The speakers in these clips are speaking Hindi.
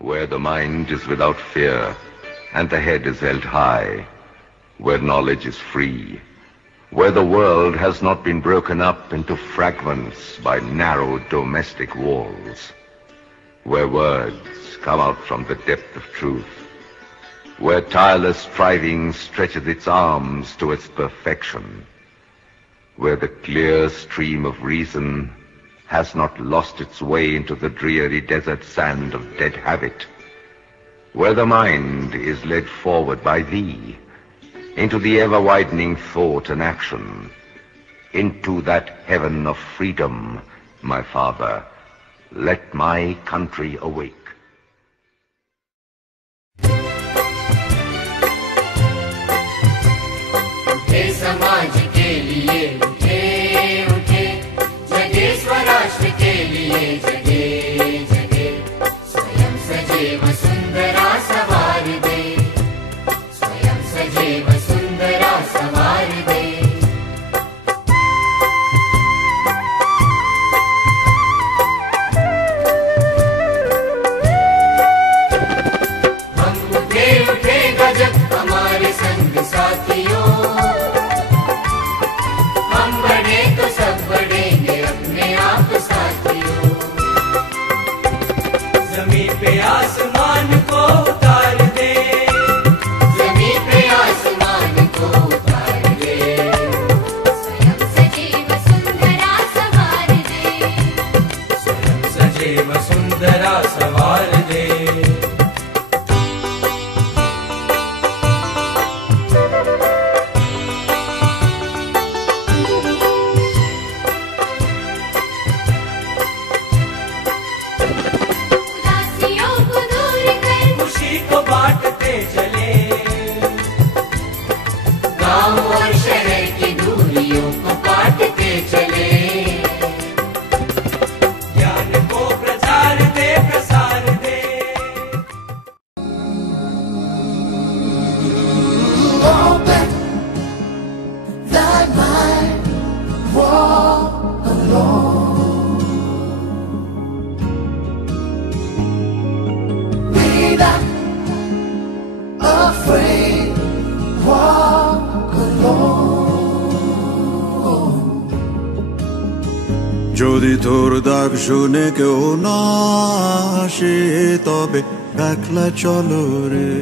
where the mind is without fear and the head is held high, where knowledge is free, where the world has not been broken up into fragments by narrow domestic walls, where words come out from the depth of truth, where tireless striving stretches its arms to its perfection, where the clear stream of reason has not lost its way into the dreary desert sand of dead habit, where the mind is led forward by thee into the ever-widening thought and action, into that heaven of freedom, my father, let my country awake. समाज के लिए उठे उठे, जगे स्वराष्ट्र के लिए जगे जगे, स्वयं सजे वसुंधरा सवार दे, स्वयं सजे वसुंधरा सवार दे। हम उठे उठे गजब हमारे संग साथियों, सब बढ़ेंगे अपने आप साथियों। जमीन पे आसमान को उतार दे, जमीन पे आसमान को उतार दे, स्वयं सजे वसुंधरा सवार दे, स्वयं सजे वसुंधरा सवार दे। যদি তোর ডাক শুনে কেউ না আসে তবে একলা চলো রে,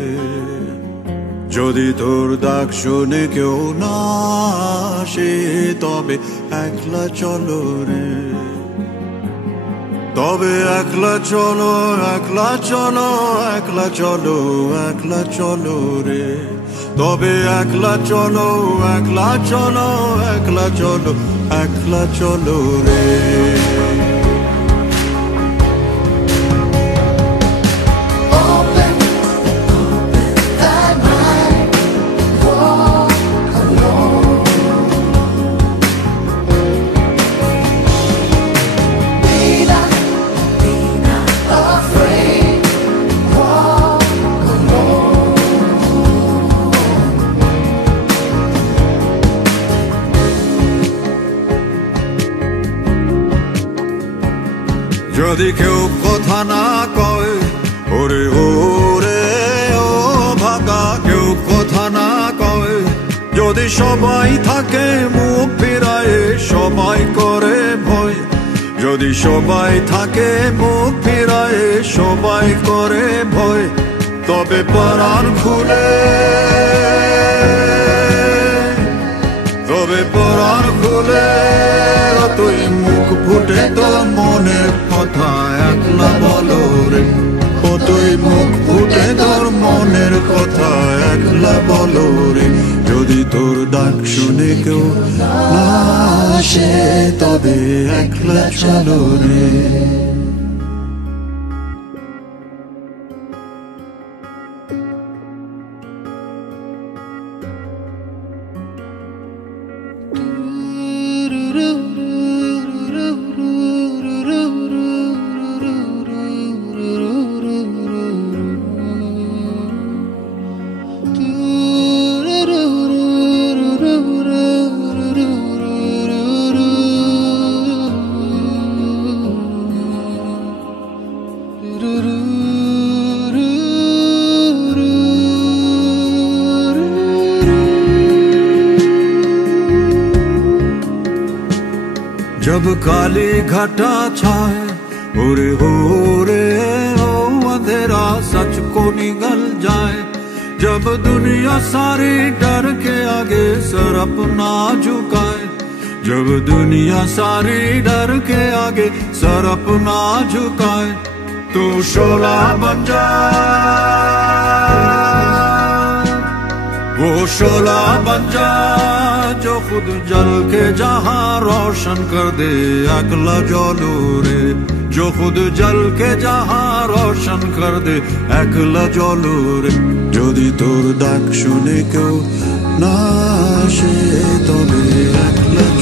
যদি তোর ডাক শুনে কেউ না আসে তবে একলা চলো রে, তবে একলা চলো একলা চলো একলা চলো একলা চলো রে, তবে একলা চলো একলা চলো একলা চলো একলা চলো রে। যদি কেউ কথা না কয় ওরে ওরে ও ভাগা, কেউ কথা না কয়, যদি সবাই থাকে মুখ ফিরায় সবাই করে ভয়, যদি সবাই থাকে মুখ ফিরায় সবাই করে ভয়, তবে পরাণ খুলে, তবে পরাণ খুলে তুই মুখ ফুটে তোর মনের কথা একলা বলো রে, ও তুই মুখ ফুটে তোর মনের কথা একলা বলো রে, যদি তোর ডাক শুনে কেউ না আসে তবে একলা চলো রে। जब काली घटा छाए ओरे हो रे हो अंधेरा सच को निगल जाए, जब दुनिया सारी डर के आगे सर अपना झुकाए, जब दुनिया सारी डर के आगे सर अपना झुकाए, तू शोला बन जा, वो शोला बन जा जो खुद जल के जहां रोशन कर दे। अकला जोलू रे जो खुद जल के जहां रोशन कर दे, একলা জলু রে। যদি তোর ডাক শুনে কেউ না আসে তবে একলা